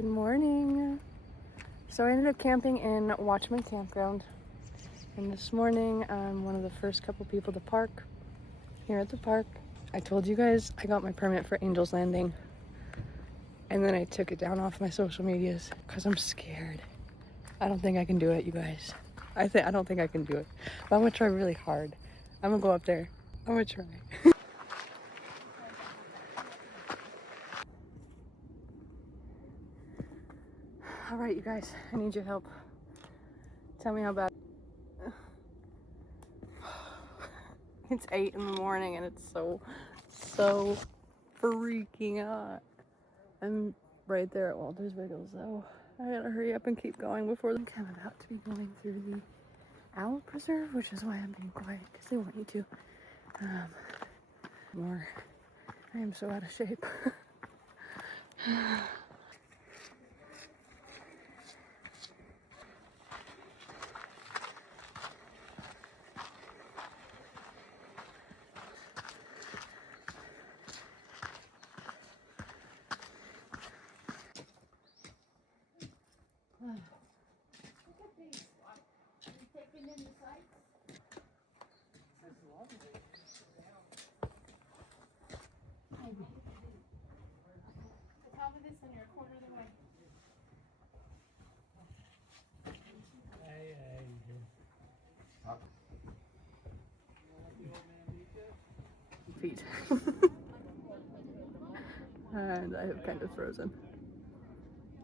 Good morning. So I ended up camping in Watchman Campground, and this morning I'm one of the first couple people to park here at the park. I told you guys I got my permit for Angel's Landing, and then I took it down off my social medias because I'm scared. I don't think I can do it, you guys. I don't think I can do it, but I'm gonna try really hard. I'm gonna go up there. I'm gonna try. All right, you guys, I need your help. Tell me how bad. It's 8 in the morning and it's so freaking hot. I'm right there at Walter's Wiggles, so I gotta hurry up and keep going before I'm about to be going through the owl preserve, which is why I'm being quiet, because they want you to. I am so out of shape. Feet. And I have kind of frozen.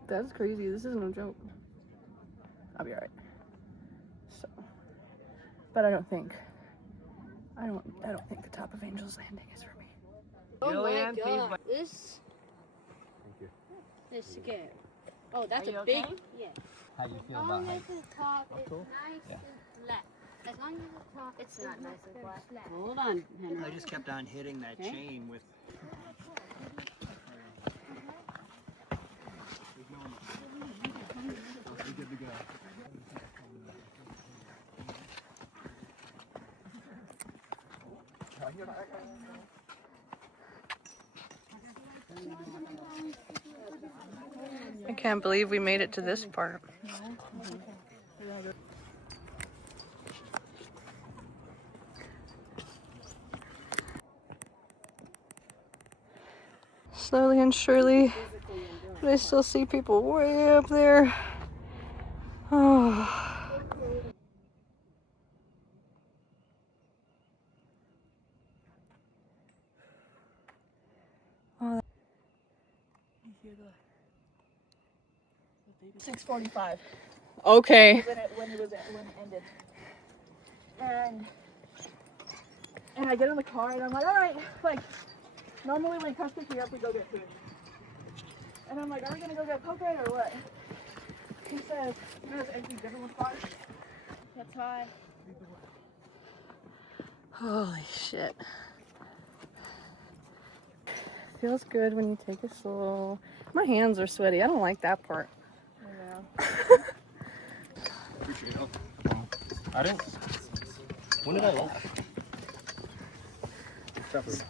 That's crazy. This is no joke. I'll be alright. So, but I don't think the top of Angel's Landing is for me. Oh my god, this. Thank you. This is good. Oh, that's a okay? big. Yeah. How you feel As about long height? as the top is Cool? nice Yeah. and flat. As long as the top it's not nice and flat. Hold on, Henry. I just kept on hitting that Okay. chain with. Good to go. I can't believe we made it to this part. Slowly and surely, but I still see people way up there. Oh. Oh. 6:45. Okay. When it ended. And I get in the car and I'm like, all right, like normally when it comes to pick me up, we go get food. And I'm like, are we gonna go get poke or what? He says, there's anything different with cars? That's high. Holy shit. Feels good when you take it slow. My hands are sweaty. I don't like that part. Yeah. Appreciate it. I didn't. When did I laugh? Except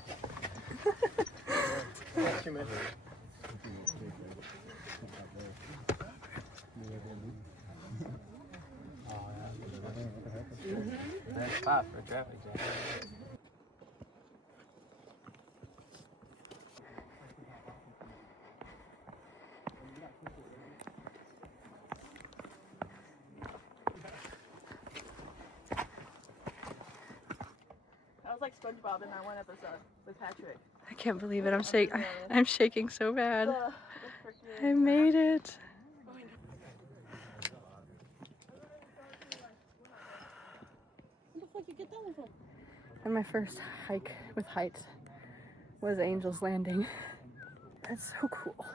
That's tough for traffic jam. I was like SpongeBob in that one episode with Patrick. I can't believe it. I'm shaking so bad. The I made it. Where the fuck you get that one from? And my first hike with heights was Angel's Landing. That's so cool.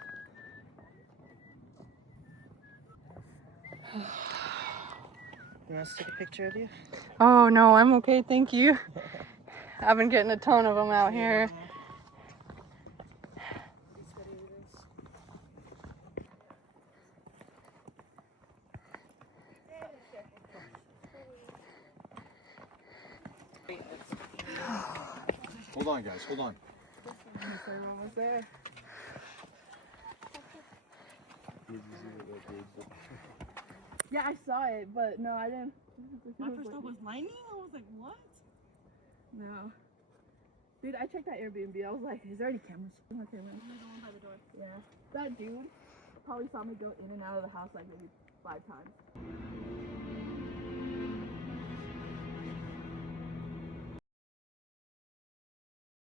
You want us to take a picture of you? Oh no, I'm okay, thank you. I've been getting a ton of them out here. Hold on, guys. Hold on. Everyone was there. Yeah, I saw it, but no, I didn't. My first thought was lightning. I was like, what? No. Dude, I checked that Airbnb. I was like, is there any cameras? Okay, man. There's one by the door. Yeah. That dude probably saw me go in and out of the house like maybe 5 times.